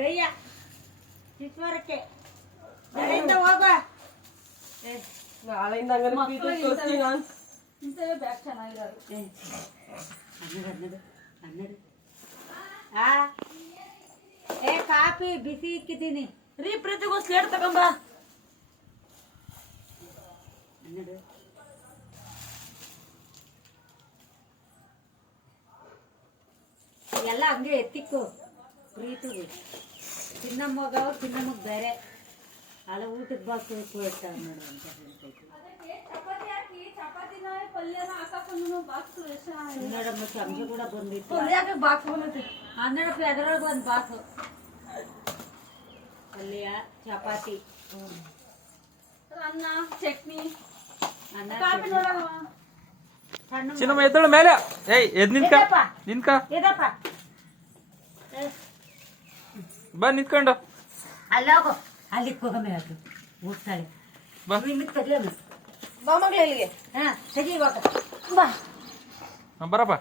ರಯ್ಯ ಚಿತ್ವರಕ್ಕೆ ನಾಳೆಯಿಂದ ಹೋಗ. ನಾಳೆಯಿಂದ ಹಂಗಾರೆ ಇಂಥವೇ ಬ್ಯಾಗ್ ಚೆನ್ನಾಗಿರೋದು. ಹನ್ನೆರಡು ಏ ಕಾಫಿ ಬಿಸಿ ಇಕ್ಕಿದ್ದೀನಿ ರೀ. ಪ್ರೀತಿಗೂ ಸ್ಲೇಟ್ ತಗೊಂಬ. ಹನ್ನೆರಡು ಎಲ್ಲ ಹಂಗೆ ಎತ್ತಿಕ್ಕು. ಪ್ರೀತಿಗೂ ತಿನ್ನಮ್ಮಗವ ತಿನ್ನಮ್ಮಗ್ ಬೇರೆ ಅಲ್ಲ ಊಟದ ಬಾಕ್ಸ್ ಕೊಡ್ತಾವ ನೋಡು ಅಂತ ಹೇಳ್ತೈತಿ. ಚಪಾತಿ ಹಾಕಿ ಚಪಾತಿನ ಪಲ್ಯನ ಹಾಕೊಂಡು ಬಾಕ್ಸ್ ನೋಡಮ್ಮ ಚಮಚ ಕೂಡ ಬಂದಿತ್ತು. ಬಾಕ್ಸ್ ಬಂದೈತಿ. 12 ರೂಪಾಯಿ ಅದರೊಳಗೆ ಒಂದು ಬಾಕ್ಸು ಪಲ್ಯ ಚಪಾತಿ ಅನ್ನ ಚಟ್ನಿ ಅನ್ನ ಕಾಫಿ ನೋಡವ. ಸಣ್ಣ ಚಿನ್ನಮ್ಮ ಎದ್ದಳು ಮೇಲೆ. ಏಯ್ ಎದ್ ನಿಂತ್ಕ ಇದಪ್ಪ. ನಿಂತ್ಕ ಇದಪ್ಪ ಬಾ ನಿಂತ್ಕೊಂಡು ಅಲ್ಲೋಗು ಅಲ್ಲಿ ಹೋಗಮ್ಮೆ ಅದು ಹೋಗ್ತಾಳೆ ಬಾ. ಇಲ್ಲಿ ತೆಗಿಯಮ್ಮ. ಬಾ ಮಗ್ಳ ಇಲ್ಲಿಗೆ. ಹಾ ತೆಗಿ ಇವಾಗ ಬಾ ಬರಪ್ಪ.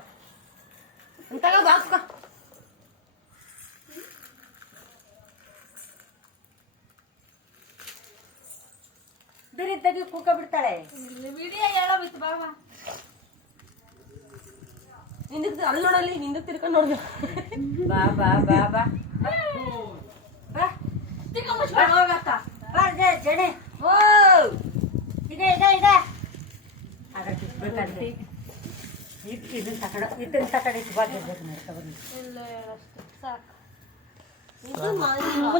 ತಗೋ ಬಾಕ್ಸ್. ಬಿರಿ ತೆಗಿ ಕೂಕ ಬಿಡ್ತಾಳೆ. ವಿಡಿಯೋ ಹೇಳೋ ಬಿತ್ತು ಬಾಬಾ. ನಿಂದಕ್ಕೆ ಅಲ್ಲಿ ನೋಡಲ್ಲಿ ನಿಂದಕ್ಕೆ ತಿರ್ಕೊಂಡು ನೋಡ್ದು. ಬಾ ಬಾ ಬಾ ಬಾ ಬಾ ಹೋಗತ್ತ ಬಾ ಜಡೆ. ಓ ಇದೆ ಇದೆ ಇದೆ ಅದಕ್ಕೆ ಬೇಕಾದ್ರೆ ಇದನ್ನ ತಕಡ ಇದನ್ನ ತಕಡ ಇಟ್ಟು ಬಾಗಿರ್ಬೇಕು ನೋಡಿ ತಗೊಂಡು. ಇಲ್ಲ ಹೇಳಷ್ಟು ಸಾಕು. ಇದು